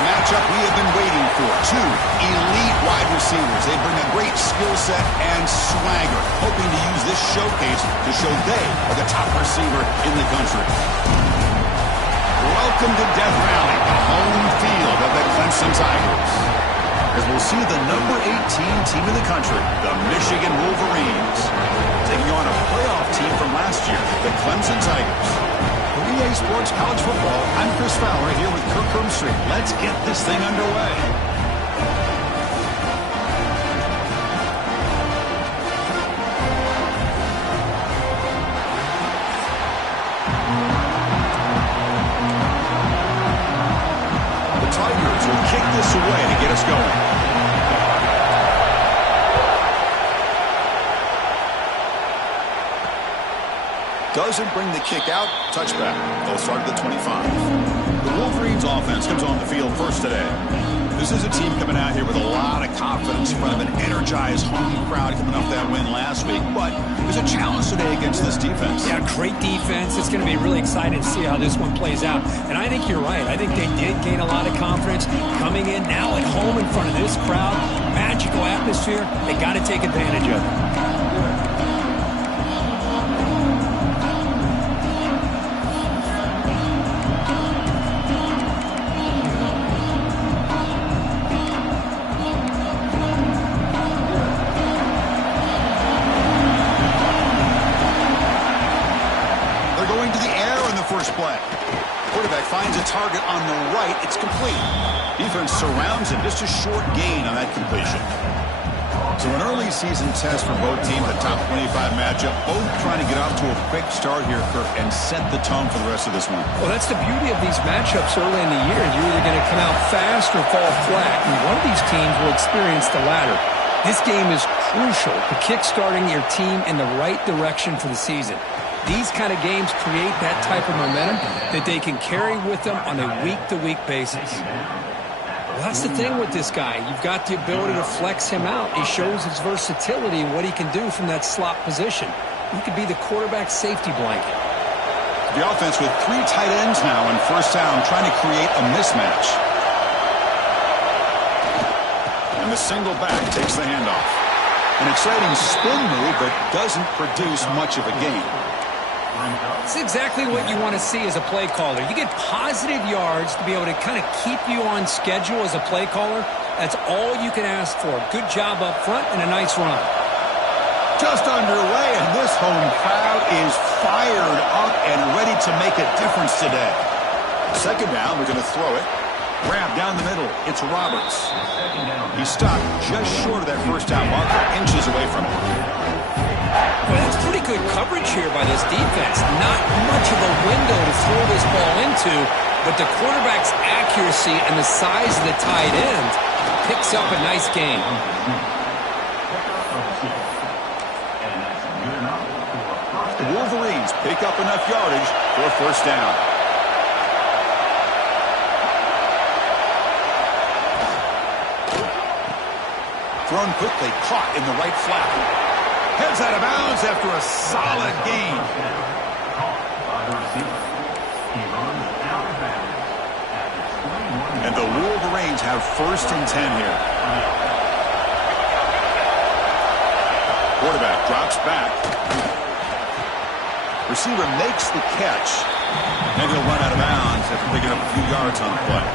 the matchup we have been waiting for. Two elite wide receivers. They bring a great skill set and swagger, hoping to use this showcase to show they are the top receiver in the country. Welcome to Death Valley, the home field of the Clemson Tigers, as we'll see the number 18 team in the country, the Michigan Wolverines, taking on a playoff team from last year, the Clemson Tigers. For EA Sports College Football, I'm Chris Fowler here with Kirk Hermstreet. Let's get this thing underway. The Tigers will kick this away to get us going. Doesn't bring the kick out. Touchback. They'll start at the 25. The Wolverines offense comes on the field first today. This is a team coming out here with a lot of confidence in front of an energized home crowd coming off that win last week. But there's a challenge today against this defense. Yeah, great defense. It's going to be really exciting to see how this one plays out. And I think you're right. I think they did gain a lot of confidence coming in now at home in front of this crowd. Magical atmosphere. They got to take advantage of it. Quarterback finds a target on the right. It's complete. Defense surrounds him. Just a short gain on that completion. So an early season test for both teams, a top 25 matchup. Both trying to get off to a quick start here, Kirk, and set the tone for the rest of this one. Well, that's the beauty of these matchups early in the year. You're either going to come out fast or fall flat. And one of these teams will experience the latter. This game is crucial to kick-starting your team in the right direction for the season. These kind of games create that type of momentum that they can carry with them on a week-to-week basis. Well, that's the thing with this guy. You've got the ability to flex him out. He shows his versatility and what he can do from that slot position. He could be the quarterback safety blanket. The offense with three tight ends now on first down, trying to create a mismatch. And the single back takes the handoff. An exciting spin move, but doesn't produce much of a gain. It's exactly what you want to see as a play caller. You get positive yards to be able to kind of keep you on schedule as a play caller. That's all you can ask for. Good job up front and a nice run. Just underway, and this home crowd is fired up and ready to make a difference today. Second down, we're going to throw it. Grab down the middle. It's Roberts. He's stopped just short of that first down marker, inches away from it. Well, that's pretty good coverage here by this defense. Not much of a window to throw this ball into, but the quarterback's accuracy and the size of the tight end picks up a nice gain. The Wolverines pick up enough yardage for a first down. Thrown quickly, caught in the right flat. Heads out of bounds after a solid gain. And the Wolverines have first and 10 here. Quarterback drops back. Receiver makes the catch. And he'll run out of bounds after picking up a few yards on the play.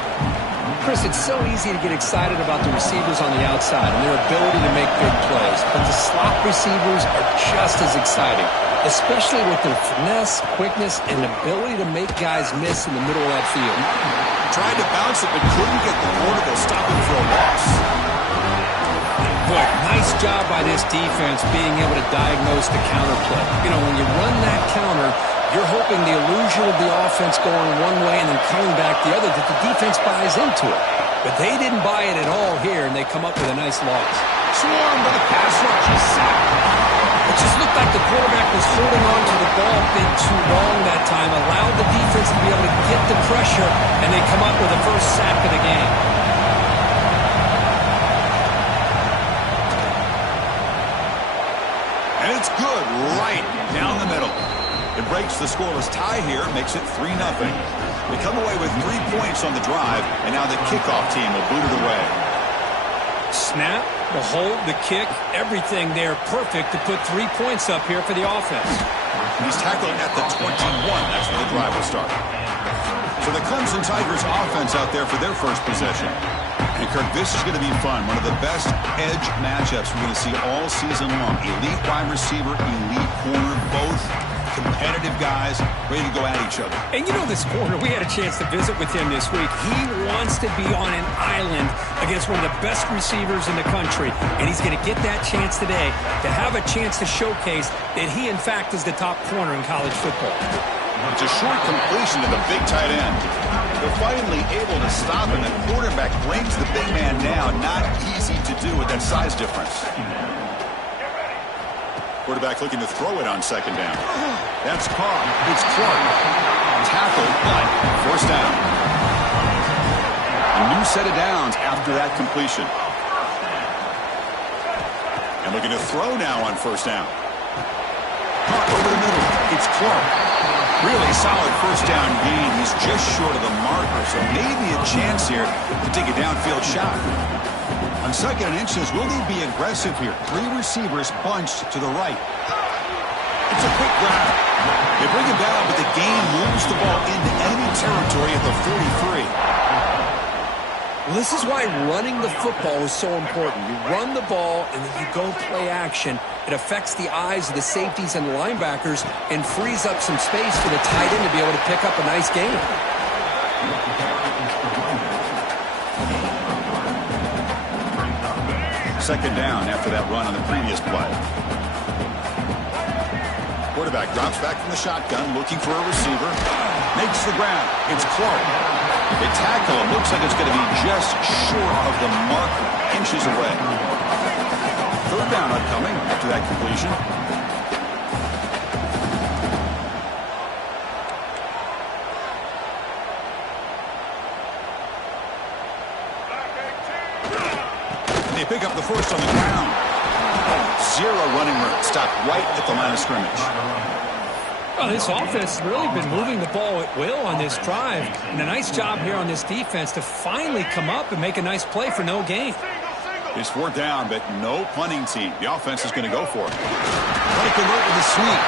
Chris, it's so easy to get excited about the receivers on the outside and their ability to make big plays, but the slot receivers are just as exciting, especially with their finesse, quickness, and ability to make guys miss in the middle of that field. Tried to bounce it, but couldn't get the quarterback to stop him for a loss. Boy, nice job by this defense being able to diagnose the counter play. You know, when you run that counter, you're hoping the illusion of the offense going one way and then coming back the other, that the defense buys into it. But they didn't buy it at all here, and they come up with a nice loss. Swarmed by the pass rush. He's sacked. It just looked like the quarterback was holding on to the ball a bit too long that time, allowed the defense to be able to get the pressure, and they come up with the first sack of the game. And it's good right down the middle. It breaks the scoreless tie here, makes it 3-0. They come away with 3 points on the drive, and now the kickoff team will boot it away. Snap, the hold, the kick, everything there perfect to put 3 points up here for the offense. He's tackling at the 21. That's where the drive will start. So the Clemson Tigers offense out there for their first possession. And, Kirk, this is going to be fun. One of the best edge matchups we're going to see all season long. Elite wide receiver, elite corner, both competitive guys ready to go at each other. And you know this corner, we had a chance to visit with him this week. He wants to be on an island against one of the best receivers in the country. And he's going to get that chance today to have a chance to showcase that he, in fact, is the top corner in college football. It's a short completion to the big tight end. They're finally able to stop him. The quarterback brings the big man down. Not easy to do with that size difference. Quarterback looking to throw it on second down. That's caught. It's Clark. Tackled, but first down. A new set of downs after that completion. And looking to throw now on first down. Caught over the middle. It's Clark. Really solid first down gain. He's just short of the marker, so maybe a chance here to take a downfield shot. On second and inches, will they be aggressive here? 3 receivers bunched to the right. It's a quick grab. They bring him down, but the game moves the ball into enemy territory at the 43. Well, this is why running the football is so important. You run the ball, and then you go play action. It affects the eyes of the safeties and linebackers and frees up some space for the tight end to be able to pick up a nice gain. Second down after that run on the previous play. Quarterback drops back from the shotgun, looking for a receiver. Makes the grab. It's Clark. They tackle him. Looks like it's going to be just short of the mark, inches away. Third down upcoming after that completion. They pick up the first on the ground. 0 running room. Stopped right at the line of scrimmage. Well, this offense has really been moving the ball at will on this drive. And a nice job here on this defense to finally come up and make a nice play for no gain. It's 4th down, but no punting team. The offense is going to go for it. What a convert with the sneak.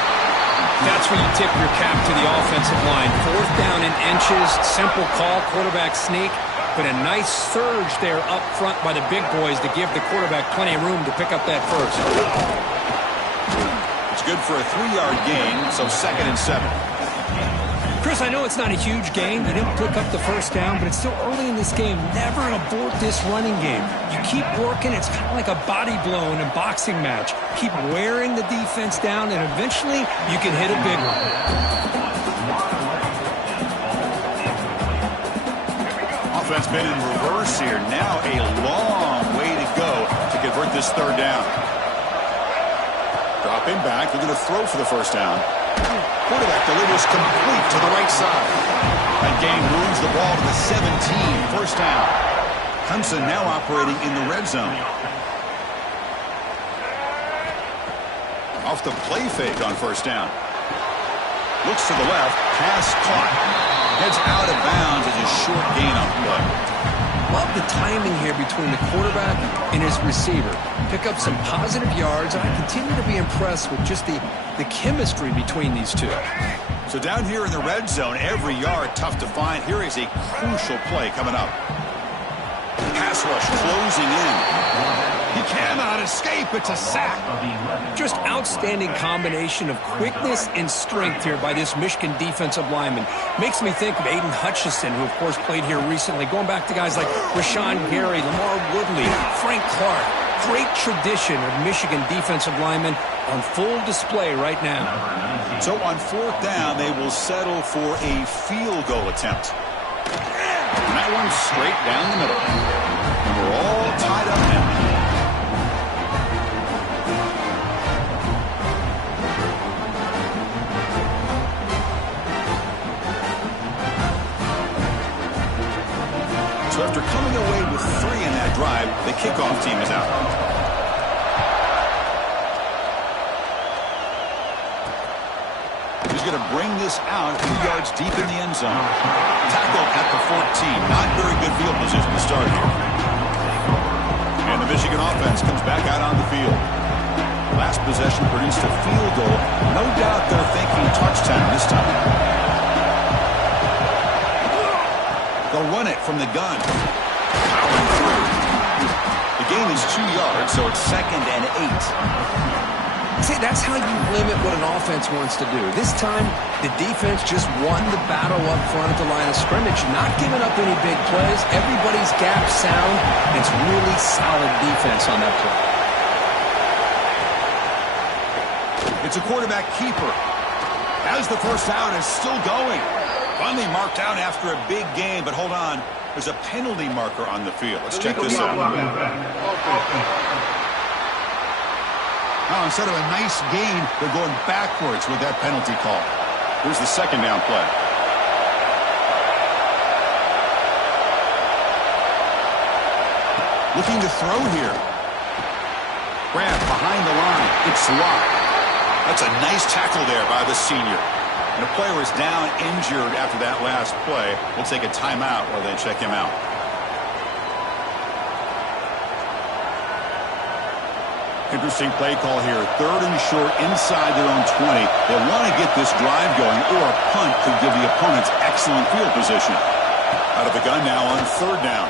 That's where you tip your cap to the offensive line. 4th down in inches. Simple call, quarterback sneak. But a nice surge there up front by the big boys to give the quarterback plenty of room to pick up that first. It's good for a 3-yard gain, so 2nd and 7. Chris, I know it's not a huge gain. You didn't pick up the first down, but it's still early in this game. Never abort this running game. You keep working. It's kind of like a body blow in a boxing match. Keep wearing the defense down, and eventually you can hit a big one. Offense been in reverse here. Now a long way to go to convert this 3rd down. Dropping back. They're going to throw for the first down. Quarterback delivers complete to the right side. That gain moves the ball to the 17. First down. Clemson now operating in the red zone. Off the play fake on first down. Looks to the left. Pass caught. Heads out of bounds as a short gain on play. Love the timing here between the quarterback and his receiver. Pick up some positive yards. I continue to be impressed with just the chemistry between these two. So down here in the red zone, every yard tough to find. Here is a crucial play coming up. Pass rush closing in. He cannot escape. It's a sack. Just outstanding combination of quickness and strength here by this Michigan defensive lineman. Makes me think of Aiden Hutchinson, who, of course, played here recently. Going back to guys like Rashawn Gary, Lamar Woodley, Frank Clark. Great tradition of Michigan defensive linemen on full display right now. So on 4th down, they will settle for a field goal attempt. And that one's straight down the middle. And we're all tied up now. So after coming away with 3 in that drive, the kickoff team is out. He's going to bring this out a few yards deep in the end zone. Tackled at the 14. Not very good field position to start here. And the Michigan offense comes back out on the field. Last possession produced a field goal. No doubt they're thinking touchdown this time. They'll run it from the gun. Powering through. The gain is 2 yards, so it's 2nd and 8. See, that's how you limit what an offense wants to do. This time, the defense just won the battle up front at the line of scrimmage, not giving up any big plays. Everybody's gap sound. It's really solid defense on that play. It's a quarterback keeper. As the first down is still going. Finally marked out after a big game, but hold on. There's a penalty marker on the field. Let's check this out. Now, instead of a nice gain, they're going backwards with that penalty call. Here's the second down play. Looking to throw here. Grab behind the line. It's locked. That's a nice tackle there by the senior. And the player is down injured after that last play. We'll take a timeout while they check him out. Interesting play call here. 3rd and short inside their own 20. They want to get this drive going, or a punt could give the opponents excellent field position. Out of the gun now on 3rd down.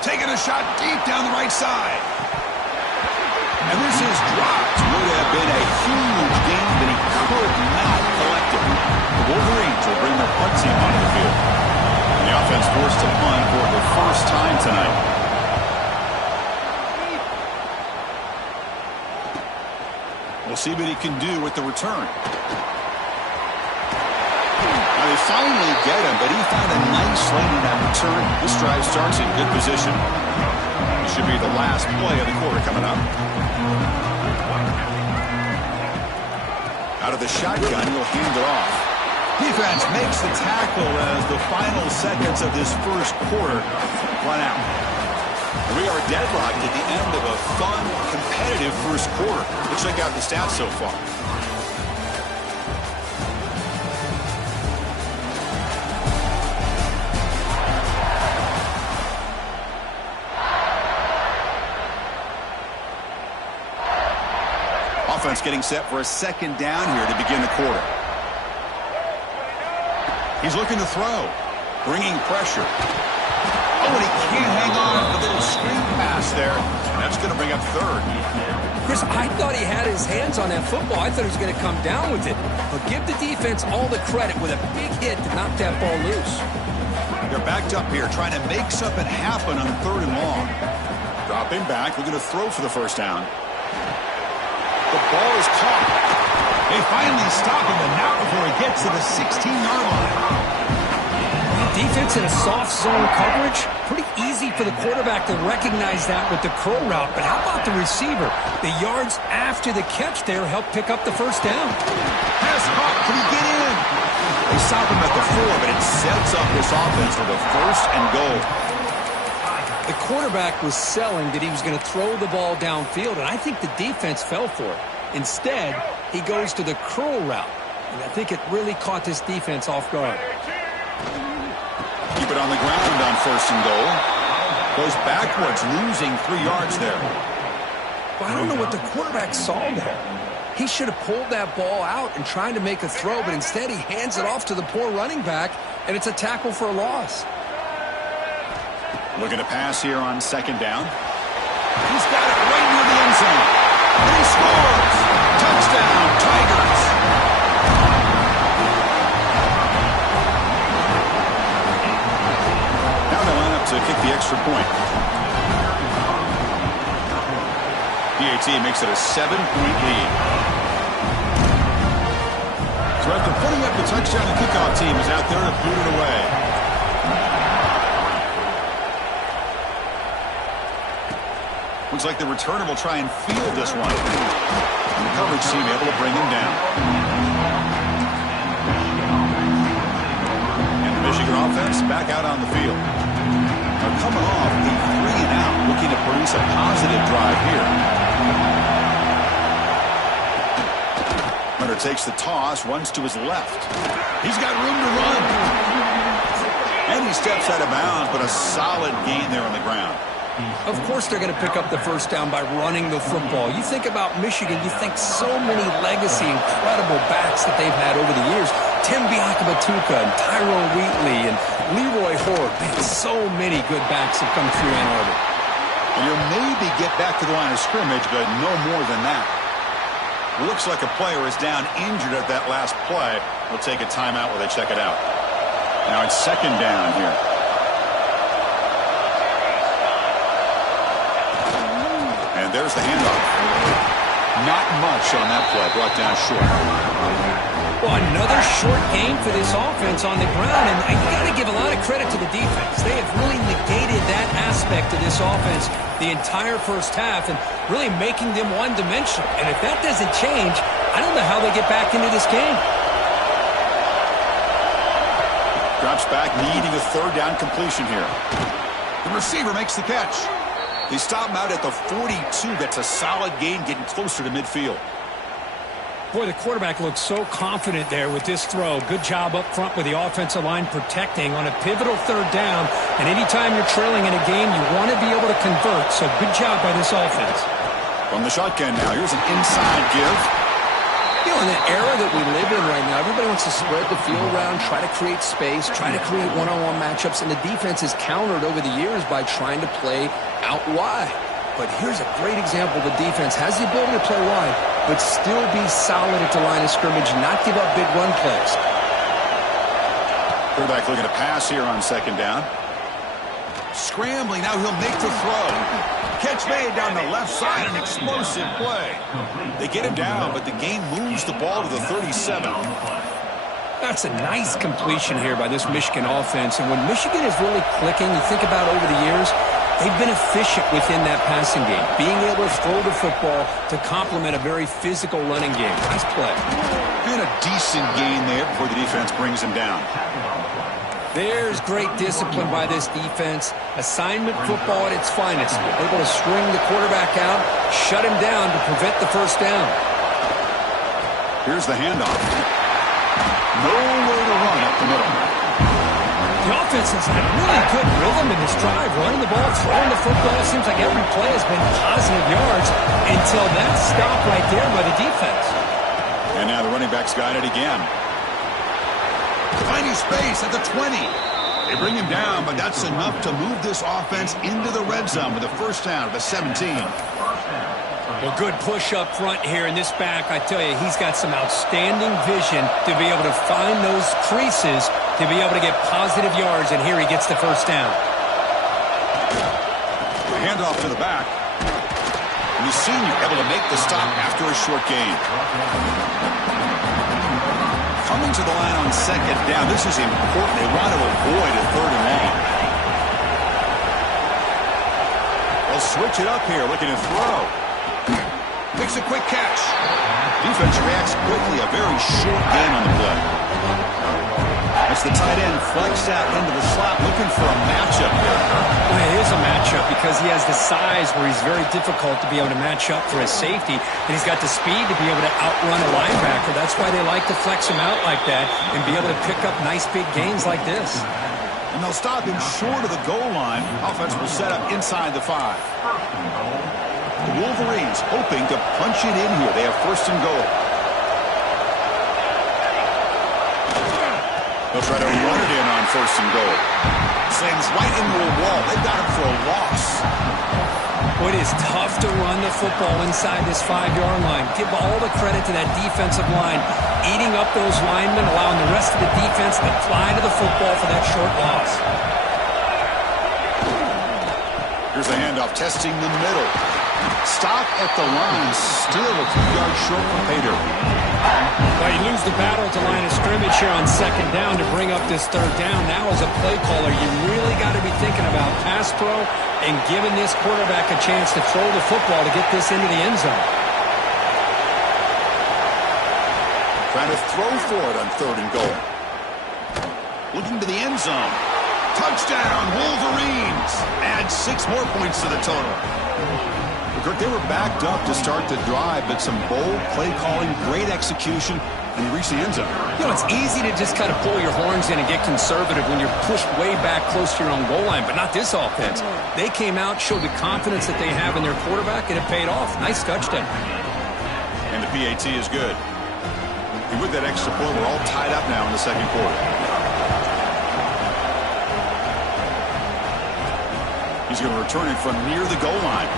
Taking a shot deep down the right side. And this is dropped. Would have been a huge gain, but he could not collect it. The Wolverines will bring their punt team onto the field. And the offense forced to punt for the first time tonight. We'll see what he can do with the return. Now they finally get him, but he found a nice lane in that return. This drive starts in good position. It should be the last play of the quarter coming up. Out of the shotgun, he'll hand it off. Defense makes the tackle as the final seconds of this first quarter run out. We are deadlocked at the end of a fun, competitive first quarter. Let's check out the stats so far. Offense getting set for a second down here to begin the quarter. He's looking to throw, bringing pressure. Oh, and he can't hang on. A little screen pass there. And that's going to bring up 3rd. Chris, I thought he had his hands on that football. I thought he was going to come down with it. But give the defense all the credit with a big hit to knock that ball loose. They're backed up here trying to make something happen on 3rd and long. Dropping back. We're going to throw for the first down. The ball is caught. They finally stop him, and not before he gets to the 16-yard line. Defense in a soft zone coverage, pretty easy for the quarterback to recognize that with the curl route. But how about the receiver? The yards after the catch there help pick up the first down. Pass caught. Can he get in? They stop him at the 4, but it sets up this offense with a 1st and goal. The quarterback was selling that he was going to throw the ball downfield, and I think the defense fell for it. Instead, he goes to the curl route, and I think it really caught this defense off guard. Keep it on the ground on 1st and goal. Goes backwards, losing 3 yards there. Well, I don't know what the quarterback saw there. He should have pulled that ball out and tried to make a throw, but instead he hands it off to the poor running back, and it's a tackle for a loss. Looking to pass here on 2nd down. He's got it right near the end zone. And he scores! Touchdown, Tigers! Now they line up to kick the extra point. PAT makes it a 7-point lead. So after putting up the touchdown, the kickoff team is out there to boot it away. Looks like the returner will try and field this one. And the coverage team able to bring him down. And the Michigan offense back out on the field. They're coming off a 3-and-out, looking to produce a positive drive here. Runner takes the toss, runs to his left. He's got room to run. And he steps out of bounds, but a solid gain there on the ground. Of course they're going to pick up the first down by running the football. You think about Michigan, you think so many legacy, incredible backs that they've had over the years. Tim Biakabatuka and Tyrone Wheatley and Leroy Horde. Man, so many good backs have come through Ann Arbor. And you'll maybe get back to the line of scrimmage, but no more than that. Looks like a player is down injured at that last play. We'll take a timeout while they check it out. Now it's second down here. And there's the handoff. Not much on that play, brought down short. Well, another short game for this offense on the ground, and you got to give a lot of credit to the defense. They have really negated that aspect of this offense the entire first half and really making them one-dimensional. And if that doesn't change, I don't know how they get back into this game. Drops back, needing a third down completion here. The receiver makes the catch. They stop him out at the 42. That's a solid gain, getting closer to midfield. Boy, the quarterback looks so confident there with this throw. Good job up front with the offensive line protecting on a pivotal third down. And anytime you're trailing in a game, you want to be able to convert. So good job by this offense. From the shotgun now, here's an inside give. You know, in the era that we live in right now, everybody wants to spread the field around, try to create space, try to create one-on-one matchups, and the defense has countered over the years by trying to play out wide. But here's a great example. The defense has the ability to play wide, but still be solid at the line of scrimmage, not give up big run plays. Quarterback looking to pass here on second down. Scrambling, now he'll make the throw. Catch made down the left side, an explosive play. They get him down, but the game moves the ball to the 37. That's a nice completion here by this Michigan offense. And when Michigan is really clicking, you think about over the years, they've been efficient within that passing game, being able to throw the football to complement a very physical running game. Nice play. Been a decent gain there before the defense brings him down. There's great discipline by this defense. Assignment football at its finest. Able to string the quarterback out, shut him down to prevent the first down. Here's the handoff. Nowhere to run up the middle. The offense has had really good rhythm in this drive. Running the ball, throwing the football. Seems like every play has been positive yards until that stop right there by the defense. And now the running back's got it again. Finding space at the 20. They bring him down, but that's enough to move this offense into the red zone with a first down at the 17. Well, good push up front here in this back. I tell you, he's got some outstanding vision to be able to find those creases to be able to get positive yards, and here he gets the first down. Handoff to the back. And the senior able to make the stop after a short gain. Coming to the line on second down. This is important. They want to avoid a third and long. They'll switch it up here, looking to throw. Makes a quick catch. Defense reacts quickly. A very short gain on the play. As the tight end flex out into the slot, looking for a matchup here. Well, it is a matchup because he has the size where he's very difficult to be able to match up for his safety, and he's got the speed to be able to outrun a linebacker. That's why they like to flex him out like that and be able to pick up nice big gains like this. And they'll stop him short of the goal line. Offense will set up inside the 5. The Wolverines hoping to punch it in here. They have first and goal. They'll try to run it in on first and goal. Slams right into a wall. They've got him for a loss. Well, it is tough to run the football inside this 5-yard line. Give all the credit to that defensive line, eating up those linemen, allowing the rest of the defense to fly to the football for that short loss. Here's a handoff, testing the middle. Stop at the line, still a few yards short from Pater. Well, you lose the battle at the line of scrimmage here on second down to bring up this third down. Now as a play caller, you really got to be thinking about pass pro and giving this quarterback a chance to throw the football to get this into the end zone. Trying to throw for it on third and goal. Looking to the end zone. Touchdown, Wolverines. Add 6 more points to the total. Kirk, they were backed up to start the drive, but some bold play calling, great execution, and he reached the end zone. You know, it's easy to just kind of pull your horns in and get conservative when you're pushed way back close to your own goal line, but not this offense. They came out, showed the confidence that they have in their quarterback, and it paid off. Nice touchdown. And the PAT is good. And with that extra point, we're all tied up now in the second quarter. He's going to return it from near the goal line.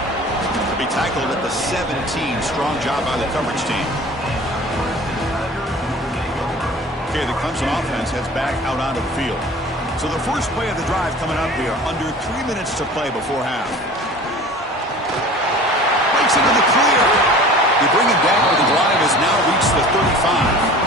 To be tackled at the 17. Strong job by the coverage team. Okay, the Clemson offense heads back out onto the field. So the first play of the drive coming up here. Under 3 minutes to play before half. Breaks into the clear. They bring it down, but the drive has now reached the 35.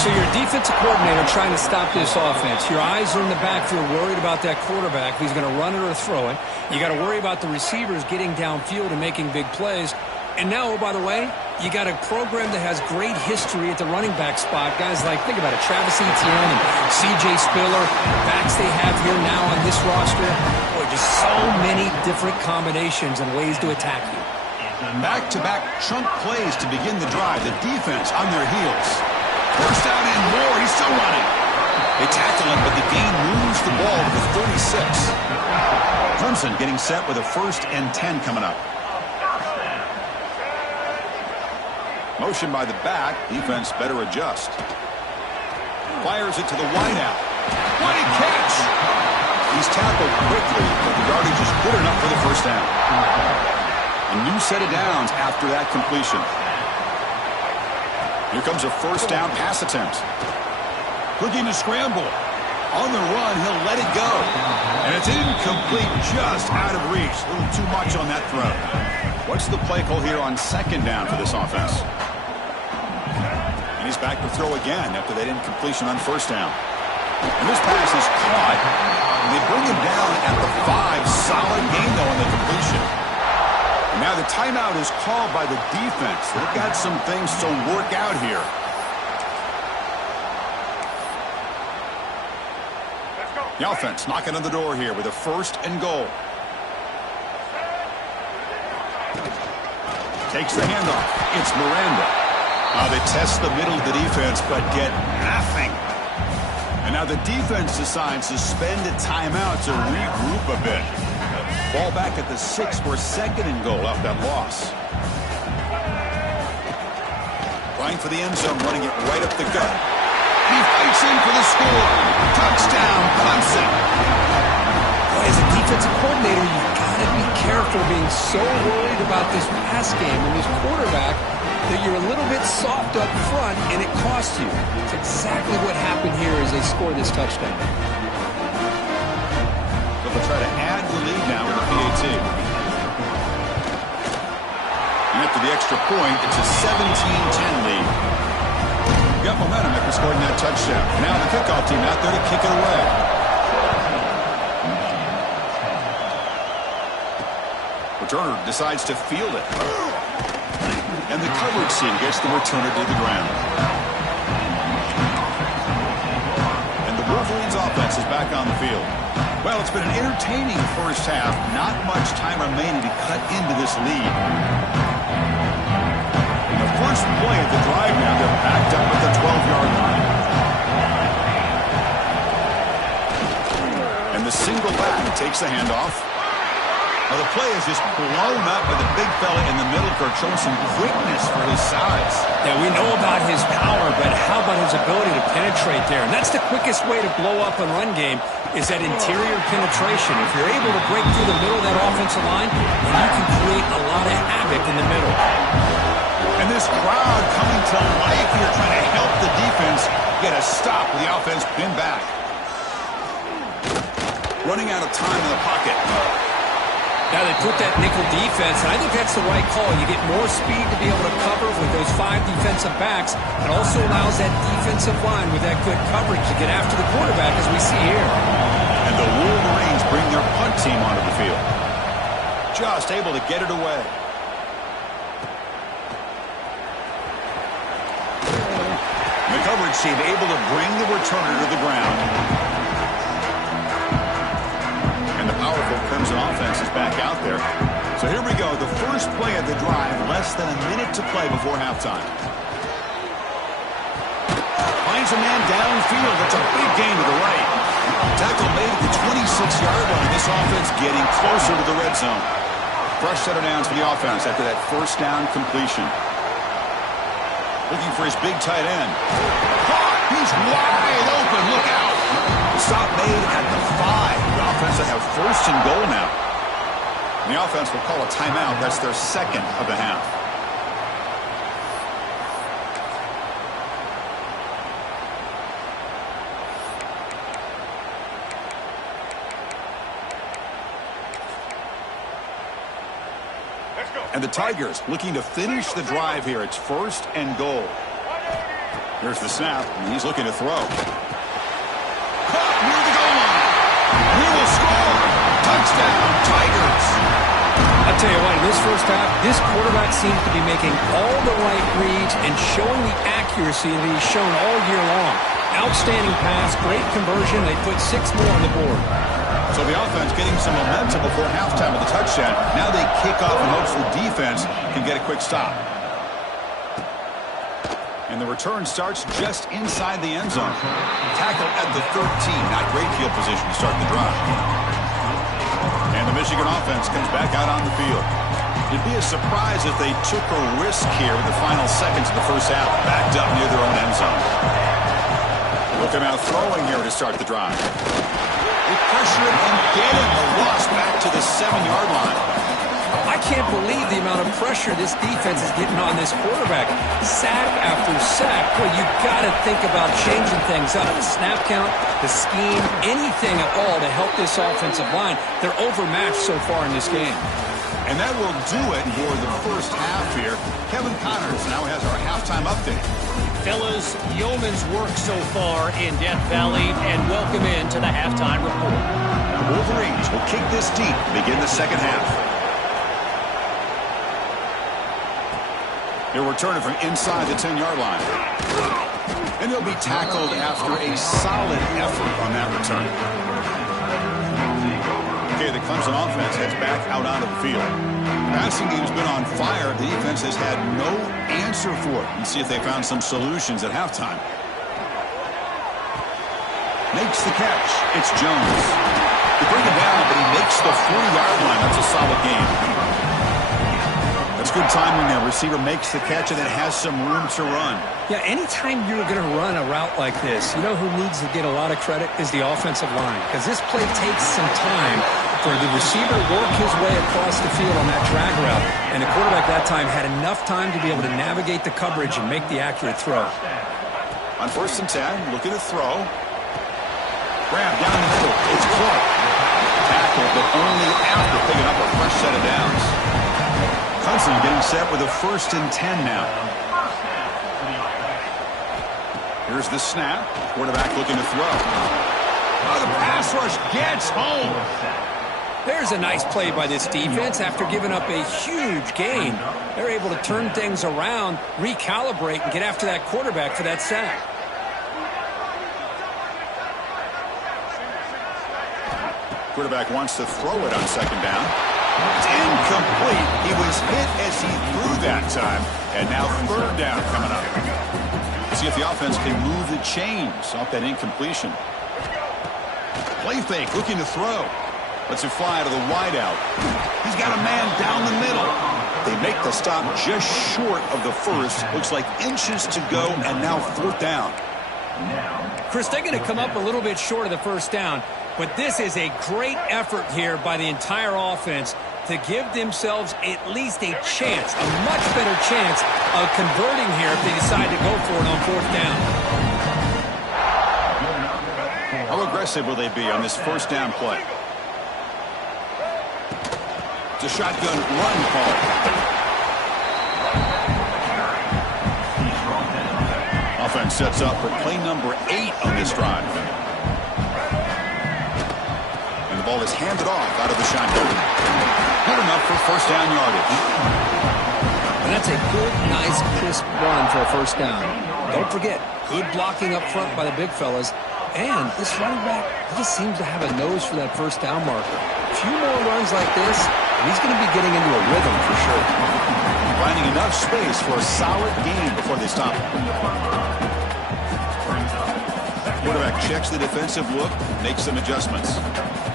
So your defensive coordinator trying to stop this offense. Your eyes are in the backfield, worried about that quarterback. He's going to run it or throw it. You got to worry about the receivers getting downfield and making big plays. And now, oh, by the way, you got a program that has great history at the running back spot. Guys like, think about it, Travis Etienne and C.J. Spiller, backs they have here now on this roster. Boy, just so many different combinations and ways to attack you. Back-to-back chunk plays to begin the drive. The defense on their heels. First down and more. He's still running. They tackle him, but the gain moves the ball to the 36. Clemson getting set with a 1st and 10 coming up. Motion by the back. Defense better adjust. Fires it to the wideout. What a catch! He's tackled quickly, but the yardage is good enough for the first down. A new set of downs after that completion. Here comes a first down pass attempt. Looking to scramble. On the run, he'll let it go. And it's incomplete, just out of reach. A little too much on that throw. What's the play call here on 2nd down for this offense? And he's back to throw again after that incompletion on 1st down. And this pass is caught. And they bring him down at the 5. Solid gain, though, on the completion. And now the timeout is called by the defense. They've got some things to work out here. The offense knocking on the door here with a 1st and goal. Takes the handoff. It's Miranda. They test the middle of the defense, but get nothing. And now the defense decides to spend a timeout to regroup a bit. Ball back at the 6 for 2nd and goal off that loss. Trying for the end zone, running it right up the gut. He fights in for the score. Touchdown, Clemson. As a defensive coordinator, you've got to be careful being so worried about this pass game and this quarterback that you're a little bit soft up front and it costs you. It's exactly what happened here as they score this touchdown. They'll try to add the lead now with the PAT. And after the extra point, it's a 17-10 lead. Got momentum after scoring that touchdown. Now the kickoff team out there to kick it away. Returner decides to field it. And the coverage team gets the returner to the ground. And the Wolverines offense is back on the field. Well, it's been an entertaining first half. Not much time remaining to cut into this lead. The first play of the drive now, they're backed up at the 12-yard line. And the single back takes the handoff. Now the play is just blown up by the big fella in the middle, Kirk, showing some quickness for his size. Yeah, we know about his power, but how about his ability to penetrate there? And that's the quickest way to blow up a run game, is that interior penetration. If you're able to break through the middle of that offensive line, then you can create a lot of havoc in the middle. And this crowd coming to life here, trying to help the defense get a stop with the offense pinned back. Running out of time in the pocket. Now they put that nickel defense, and I think that's the right call. You get more speed to be able to cover with those 5 defensive backs. It also allows that defensive line with that good coverage to get after the quarterback, as we see here. And the Wolverines bring their punt team onto the field. Just able to get it away. The coverage team able to bring the returner to the ground. And the powerful Clemson offense is back out there. So here we go, the first play of the drive, less than a minute to play before halftime. Finds a man downfield. That's a big gain to the right. Tackle made at the 26-yard line. This offense getting closer to the red zone. Fresh set of downs for the offense after that first down completion. Looking for his big tight end. He's wide open. Look out. Stop made at the 5. The offense will have first and goal now. The offense will call a timeout. That's their second of the half. And the Tigers looking to finish the drive here. It's first and goal. Here's the snap, and he's looking to throw. Caught near the goal line. He will score. Touchdown, Tigers. I'll tell you what, in this first half, this quarterback seems to be making all the right reads and showing the accuracy that he's shown all year long. Outstanding pass, great conversion. They put 6 more on the board. So the offense getting some momentum before halftime with the touchdown. Now they kick off in hopes the defense can get a quick stop. And the return starts just inside the end zone. Tackle at the 13. Not great field position to start the drive. And the Michigan offense comes back out on the field. It'd be a surprise if they took a risk here in the final seconds of the first half, backed up near their own end zone. Looking out throwing here to start the drive. They pressure him and get him. The loss back to the 7-yard line. I can't believe the amount of pressure this defense is getting on this quarterback. Sack after sack. Well, you've got to think about changing things up. The snap count, the scheme, anything at all to help this offensive line. They're overmatched so far in this game. And that will do it for the first half here. Kevin Connors now has our halftime update. Fellas, yeoman's work so far in Death Valley, and welcome into the halftime report. The Wolverines will kick this deep to begin the second half. He'll return it from inside the 10-yard line. And he'll be tackled after a solid effort on that return. Okay, the Clemson offense heads back out onto the field. The passing game's been on fire. The defense has had no answer for it. Let's see if they found some solutions at halftime. Makes the catch. It's Jones. They bring him down, but he makes the 40-yard line. That's a solid game. That's good timing there. Receiver makes the catch and then has some room to run. Yeah, anytime you're going to run a route like this, you know who needs to get a lot of credit is the offensive line. Because this play takes some time for the receiver to work his way across the field on that drag route. And the quarterback that time had enough time to be able to navigate the coverage and make the accurate throw. On 1st and 10, looking to throw. Grab down the middle. It's Clark. Tackle, but only after picking up a fresh set of downs. Clemson getting set with a 1st and 10 now. Here's the snap. Quarterback looking to throw. Oh, the pass rush gets home. There's a nice play by this defense after giving up a huge gain. They're able to turn things around, recalibrate, and get after that quarterback for that sack. Quarterback wants to throw it on 2nd down. It's incomplete. He was hit as he threw that time. And now 3rd down coming up. See if the offense can move the chains off that incompletion. Play fake, looking to throw. Lets it fly to the wideout. He's got a man down the middle. They make the stop just short of the first. Looks like inches to go, and now 4th down. Chris, they're going to come up a little bit short of the 1st down, but this is a great effort here by the entire offense to give themselves at least a chance, a much better chance of converting here if they decide to go for it on 4th down. How aggressive will they be on this 1st down play? It's a shotgun run call. Offense sets up for play number 8 on this drive. And the ball is handed off out of the shotgun. Good enough for 1st down yardage. And that's a good, nice, crisp run for a 1st down. Don't forget, good blocking up front by the big fellas. And this running back, he just seems to have a nose for that 1st down marker. A few more runs like this, and he's going to be getting into a rhythm for sure. Finding enough space for a solid gain before they stop him. Quarterback checks the defensive look, makes some adjustments.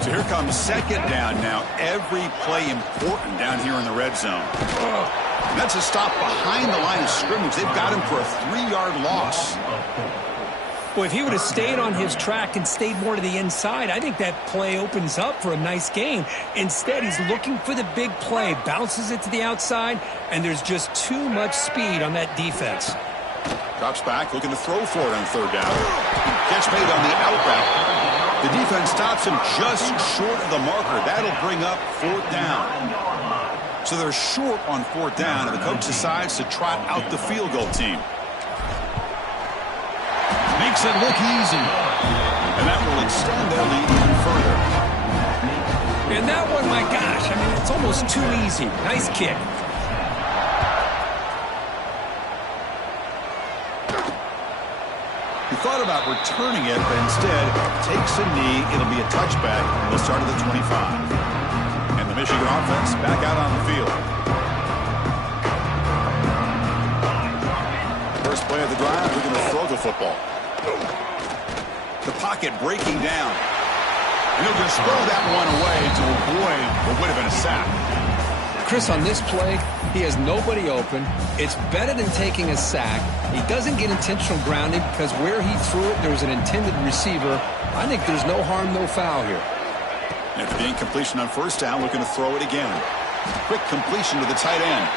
So here comes second down now. Every play important down here in the red zone. And that's a stop behind the line of scrimmage. They've got him for a 3-yard loss. Well, if he would have stayed on his track and stayed more to the inside, I think that play opens up for a nice gain. Instead, he's looking for the big play, bounces it to the outside, and there's just too much speed on that defense. Drops back, looking to throw for it on third down. Catch made on the out route. The defense stops him just short of the marker. That'll bring up fourth down. So they're short on fourth down, and the coach decides to trot out the field goal team. Makes it look easy. And that will extend their lead even further. And that one, my gosh, I mean, it's almost too easy. Nice kick. He thought about returning it, but instead takes a knee. It'll be a touchback. They'll start at the 25. And the Michigan offense back out on the field. First play of the drive, we're going to throw the football. The pocket breaking down. And he'll just throw that one away to avoid what would have been a sack. Chris, on this play, he has nobody open. It's better than taking a sack. He doesn't get intentional grounding because where he threw it, there was an intended receiver. I think there's no harm, no foul here. After the incompletion on first down, looking to throw it again. Quick completion to the tight end.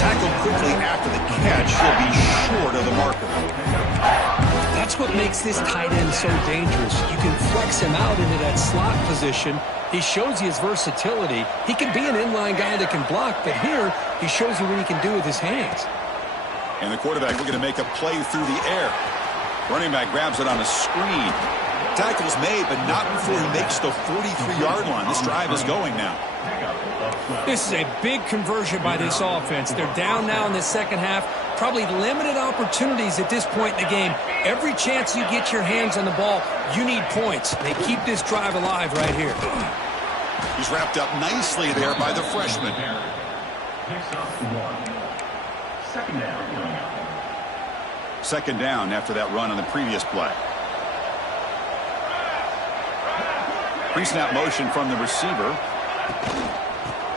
Tackled quickly after the catch. He'll be short of the marker. That's what makes this tight end so dangerous. You can flex him out into that slot position. He shows you his versatility. He can be an inline guy that can block, but here he shows you what he can do with his hands. And the quarterback looking to make a play through the air. Running back grabs it on a screen. Tackle's made, but not before he makes the 43-yard line. This drive is going now. This is a big conversion by this offense. They're down now in the second half. Probably limited opportunities at this point in the game. Every chance you get your hands on the ball, you need points. They keep this drive alive right here. He's wrapped up nicely there by the freshman. Second down after that run on the previous play. Pre-snap motion from the receiver.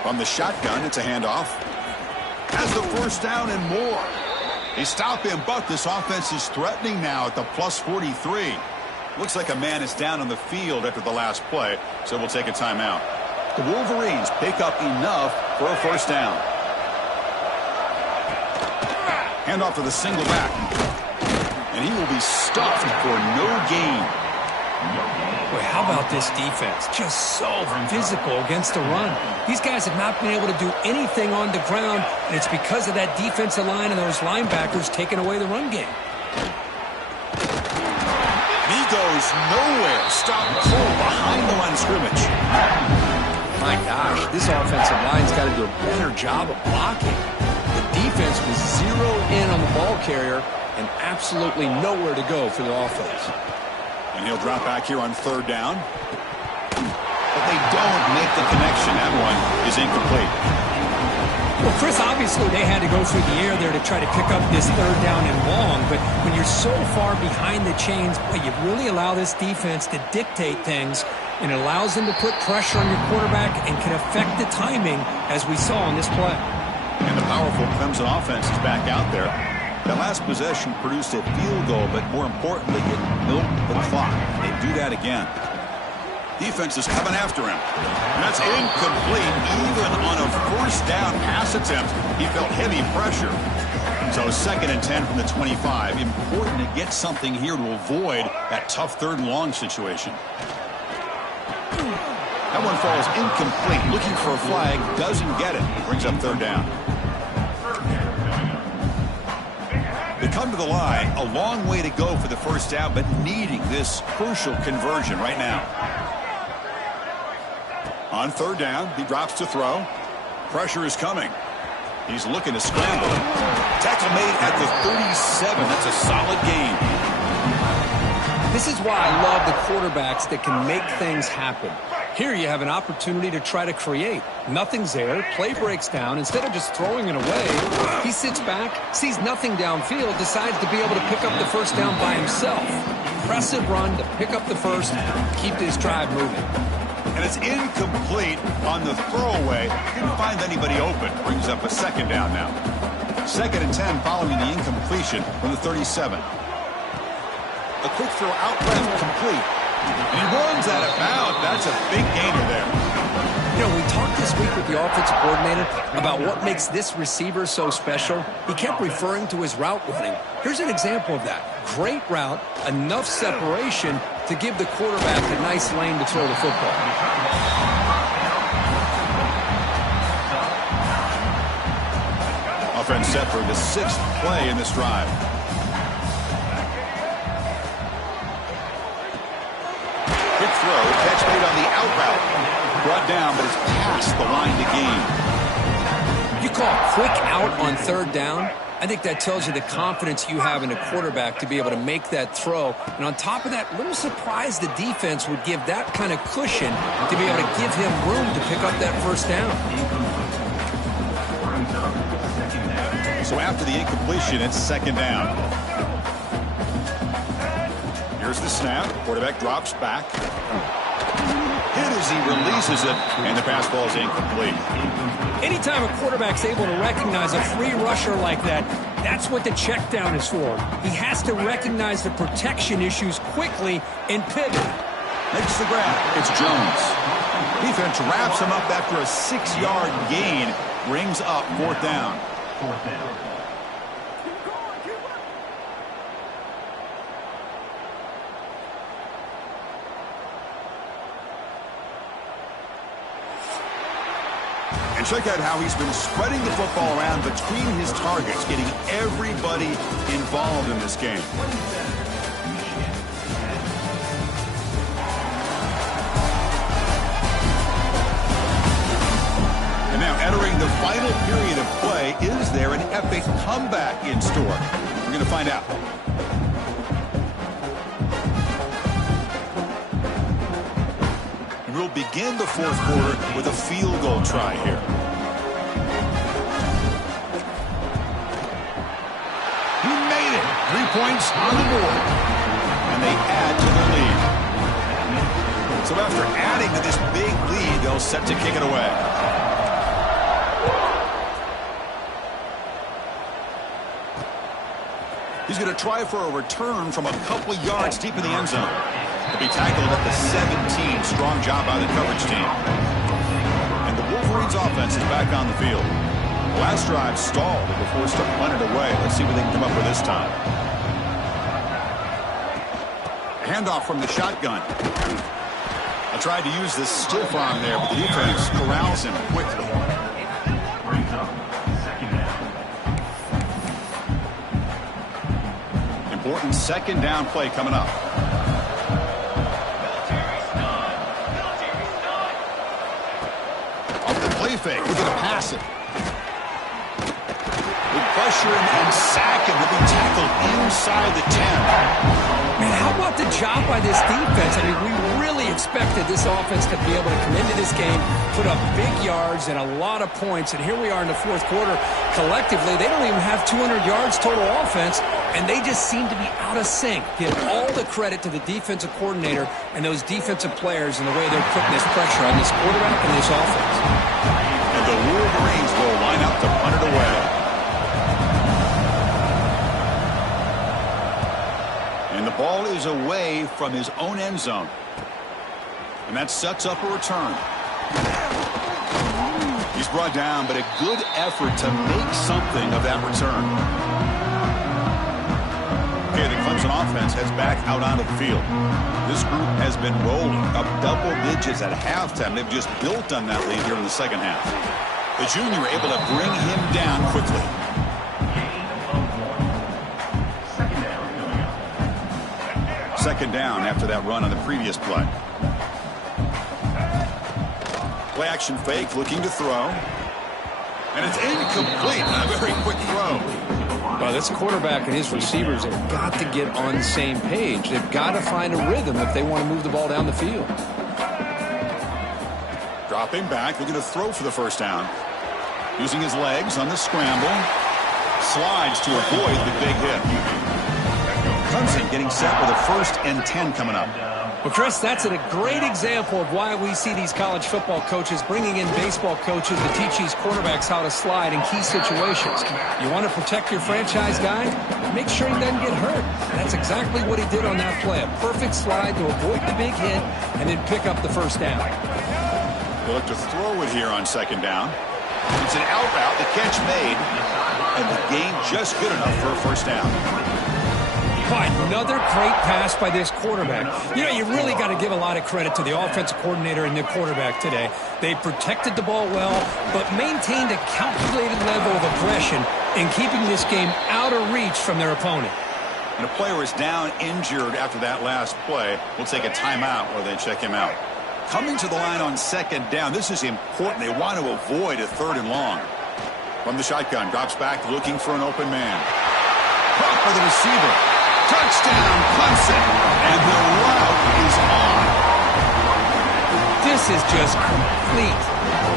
From the shotgun, it's a handoff. Has the first down and more. They stop him, but this offense is threatening now at the plus 43. Looks like a man is down on the field after the last play, so we'll take a timeout. The Wolverines pick up enough for a first down. Handoff to the single back. And he will be stuffed for no gain. Boy, how about this defense? Just so physical against the run. These guys have not been able to do anything on the ground, and it's because of that defensive line and those linebackers taking away the run game. He goes nowhere. Stop cold behind the line of scrimmage. My gosh, this offensive line's got to do a better job of blocking. The defense was zeroed in on the ball carrier and absolutely nowhere to go for the offense. And he'll drop back here on third down. But they don't make the connection. That one is incomplete. Well, Chris, obviously they had to go through the air there to try to pick up this third down and long. But when you're so far behind the chains, boy, you really allow this defense to dictate things. And it allows them to put pressure on your quarterback and can affect the timing, as we saw on this play. And the powerful Clemson offense is back out there. That last possession produced a field goal, but more importantly, it milked the clock. They do that again. Defense is coming after him. And that's incomplete. Even on a first down pass attempt, he felt heavy pressure. So 2nd and 10 from the 25. Important to get something here to avoid that tough third and long situation. That one falls incomplete. Looking for a flag, doesn't get it. Brings up third down. They come to the line, a long way to go for the first down, but needing this crucial conversion right now. On third down, he drops to throw. Pressure is coming. He's looking to scramble. Tackle made at the 37. That's a solid gain. This is why I love the quarterbacks that can make things happen. Here you have an opportunity to try to create. Nothing's there. Play breaks down. Instead of just throwing it away, he sits back, sees nothing downfield, decides to be able to pick up the first down by himself. Impressive run to pick up the first, keep this drive moving. And it's incomplete on the throwaway. Didn't find anybody open. Brings up a second down now. 2nd and 10 following the incompletion from the 37. A quick throw out left, complete. And he runs out of bounds. That's a big gainer there. You know, we talked this week with the offensive coordinator about what makes this receiver so special. He kept referring to his route running. Here's an example of that. Great route, enough separation to give the quarterback a nice lane to throw the football. Offense set for the 6th play in this drive. Quick throw, catch made on the out route. Brought down, but it's past the line to gain. You call quick out on 3rd down? I think that tells you the confidence you have in a quarterback to be able to make that throw. And on top of that, a little surprised the defense would give that kind of cushion to be able to give him room to pick up that first down. So after the incompletion, it's 2nd down. Here's the snap. Quarterback drops back. Hit as he releases it, and the pass ball is incomplete. Anytime a quarterback's able to recognize a free rusher like that, that's what the check down is for. He has to recognize the protection issues quickly and pivot. Makes the grab. It's Jones. Defense wraps him up after a 6-yard gain. Brings up 4th down. And check out how he's been spreading the football around between his targets, getting everybody involved in this game. And now entering the final period of play, is there an epic comeback in store? We're going to find out. We'll begin the 4th quarter with a field goal try here. He made it. 3 points on the board. And they add to the lead. So after adding to this big lead, they'll set to kick it away. He's going to try for a return from a couple yards deep in the end zone. He'll be tackled at the 17. Strong job by the coverage team. And the Wolverines offense is back on the field. The last drive stalled and were forced to punt it away. Let's see what they can come up with this time. Handoff from the shotgun. I tried to use this stiff arm there, but the defense corrals him quickly. Important 2nd down play coming up. Play fake. We're going to pass it. We pressure him and sack him. He'll be tackled inside the 10. Man, how about the job by this defense? I mean, we really expected this offense to be able to come into this game, put up big yards and a lot of points. And here we are in the 4th quarter. Collectively, they don't even have 200 yards total offense, and they just seem to be out of sync. Give all the credit to the defensive coordinator and those defensive players and the way they're putting this pressure on this quarterback and this offense. And the Wolverines will line up to punt it away. And the ball is away from his own end zone. And that sets up a return. He's brought down, but a good effort to make something of that return. Okay, the Clemson offense heads back out onto the field. This group has been rolling up double digits at halftime. They've just built on that lead here in the 2nd half. The junior able to bring him down quickly. Second down after that run on the previous play. Play action fake, looking to throw. And it's incomplete on a very quick throw. Well, this quarterback and his receivers have got to get on the same page. They've got to find a rhythm if they want to move the ball down the field. Dropping back, looking to throw for the first down. Using his legs on the scramble. Slides to avoid the big hit. Clemson getting set with a 1st and 10 coming up. Well, Chris, that's a great example of why we see these college football coaches bringing in baseball coaches to teach these quarterbacks how to slide in key situations. You want to protect your franchise guy? Make sure he doesn't get hurt. That's exactly what he did on that play. A perfect slide to avoid the big hit and then pick up the first down. They'll look to throw it here on 2nd down. It's an out route, the catch made, and the gain just good enough for a first down. Another great pass by this quarterback. You know, you really got to give a lot of credit to the offensive coordinator and the quarterback today. They protected the ball well, but maintained a calculated level of aggression in keeping this game out of reach from their opponent. And a player is down injured after that last play. We'll take a timeout while they check him out. Coming to the line on 2nd down, this is important. They want to avoid a 3rd and long. From the shotgun, drops back looking for an open man. Caught by the receiver. Touchdown, Clemson, and the route is on. This is just complete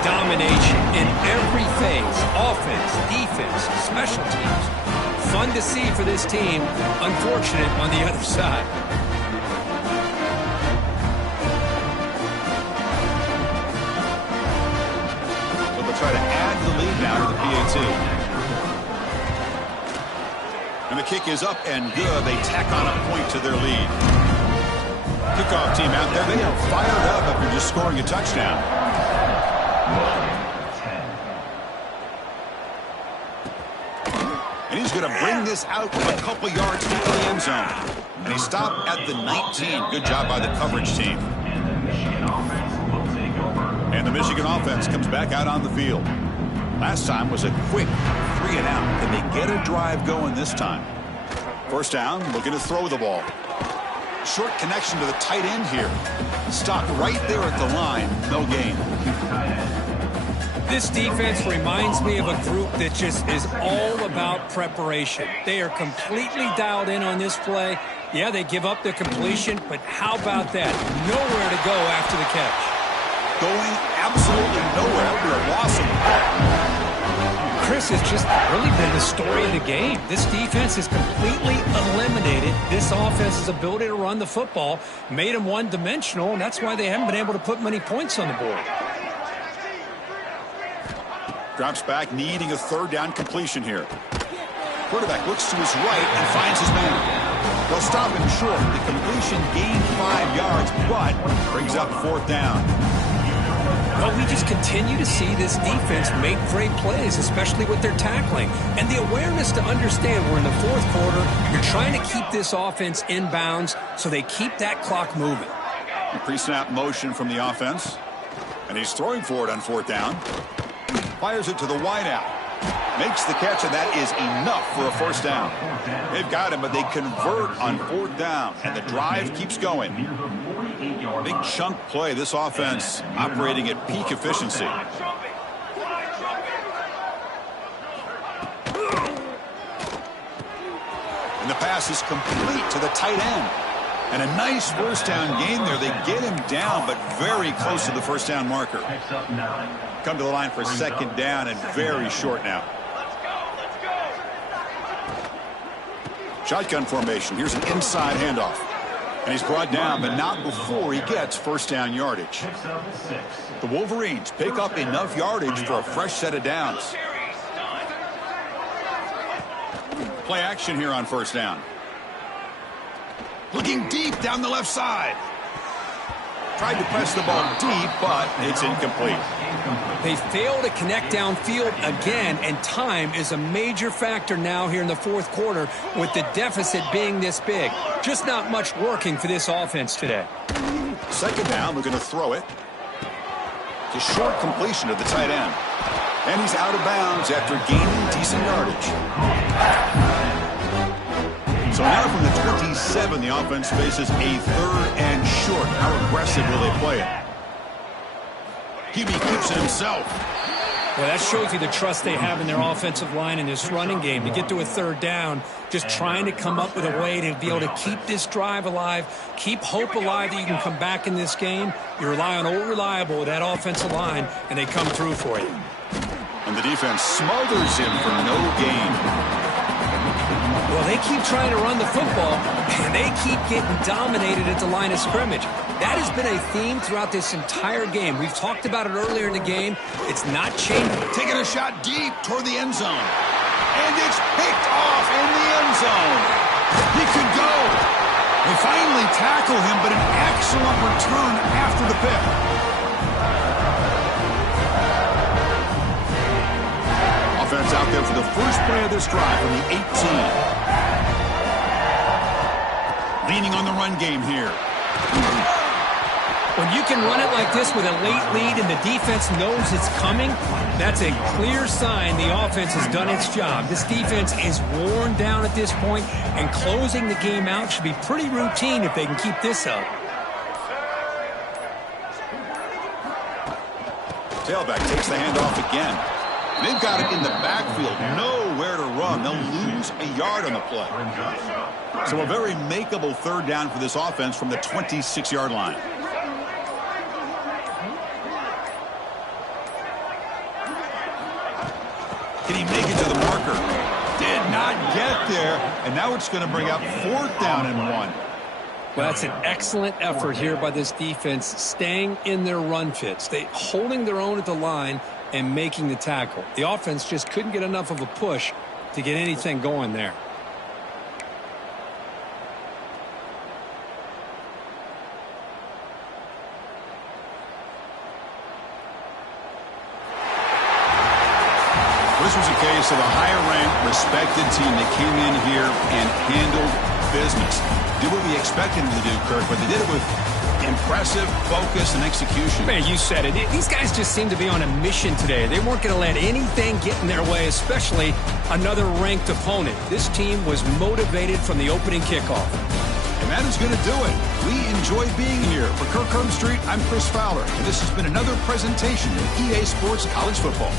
domination in every phase. Offense, defense, special teams. Fun to see for this team. Unfortunate on the other side. So they'll try to add the lead now to the PAT. And the kick is up and good. They tack on a point to their lead. Kickoff team out there. They are fired up after just scoring a touchdown. And he's going to bring this out with a couple yards into the end zone. And they stop at the 19. Good job by the coverage team. And the Michigan offense comes back out on the field. Last time was a quick 3 and out. Can they get a drive going this time? First down, looking to throw the ball. Short connection to the tight end here. Stopped right there at the line. No gain. This defense reminds me of a group that just is all about preparation. They are completely dialed in on this play. Yeah, they give up the completion, but how about that? Nowhere to go after the catch. Going absolutely nowhere. That would be a loss of the ball. Chris, has just really been the story of the game. This defense has completely eliminated this offense's ability to run the football, made them one-dimensional, and that's why they haven't been able to put many points on the board. Drops back, needing a 3rd down completion here. Quarterback looks to his right and finds his man. They'll stop him short. The completion gained 5 yards, but brings up 4th down. Well, we just continue to see this defense make great plays, especially with their tackling. And the awareness to understand we're in the 4th quarter, you're trying to keep this offense in bounds so they keep that clock moving. Pre-snap motion from the offense. And he's throwing for it on 4th down. Fires it to the wideout. Makes the catch, and that is enough for a first down. They've got him, but they convert on 4th down, and the drive keeps going. Big chunk play. This offense operating at peak efficiency. And the pass is complete to the tight end. And a nice first down gain there. They get him down, but very close to the first down marker. Come to the line for 2nd down and very short now. Shotgun formation. Here's an inside handoff. And he's brought down, but not before he gets first down yardage. The Wolverines pick up enough yardage for a fresh set of downs. Play action here on first down. Looking deep down the left side. Tried to press the ball deep, but it's incomplete. They fail to connect downfield again, and time is a major factor now here in the 4th quarter with the deficit being this big. Just not much working for this offense today. 2nd down, we're going to throw it. It's a short completion to the tight end. And he's out of bounds after gaining decent yardage. So now from the 27, the offense faces a 3rd and short. How aggressive will they play it? QB keeps it himself. Well, that shows you the trust they have in their offensive line in this running game. To get to a third down, just trying to come up with a way to be able to keep this drive alive, keep hope alive that you can come back in this game. You rely on Old Reliable with that offensive line, and they come through for you. And the defense smothers him for no gain. Well, they keep trying to run the football, and they keep getting dominated at the line of scrimmage. That has been a theme throughout this entire game. We've talked about it earlier in the game. It's not changing. Taking a shot deep toward the end zone. And it's picked off in the end zone. He could go. They finally tackle him, but an excellent return after the pick. Offense out there for the first play of this drive from the 18. Leaning on the run game here. When you can run it like this with a late lead and the defense knows it's coming, that's a clear sign the offense has done its job. This defense is worn down at this point, and closing the game out should be pretty routine if they can keep this up. Tailback takes the handoff again. They've got it in the backfield. Nowhere to run. They'll lose a yard on the play. So a very makeable third down for this offense from the 26-yard line. Can he make it to the marker? Did not get there. And now it's going to bring up 4th down and 1. Well, that's an excellent effort here by this defense, staying in their run fits. They holding their own at the line and making the tackle. The offense just couldn't get enough of a push to get anything going there. This was a case of a higher-ranked, respected team that came in here and handled business. Did what we expected them to do, Kirk, but they did it with impressive focus and execution. Man, you said it. These guys just seem to be on a mission today. They weren't going to let anything get in their way, especially another ranked opponent. This team was motivated from the opening kickoff. And that is going to do it. We enjoy being here. For Kirk Street, I'm Chris Fowler, and this has been another presentation of EA Sports College Football.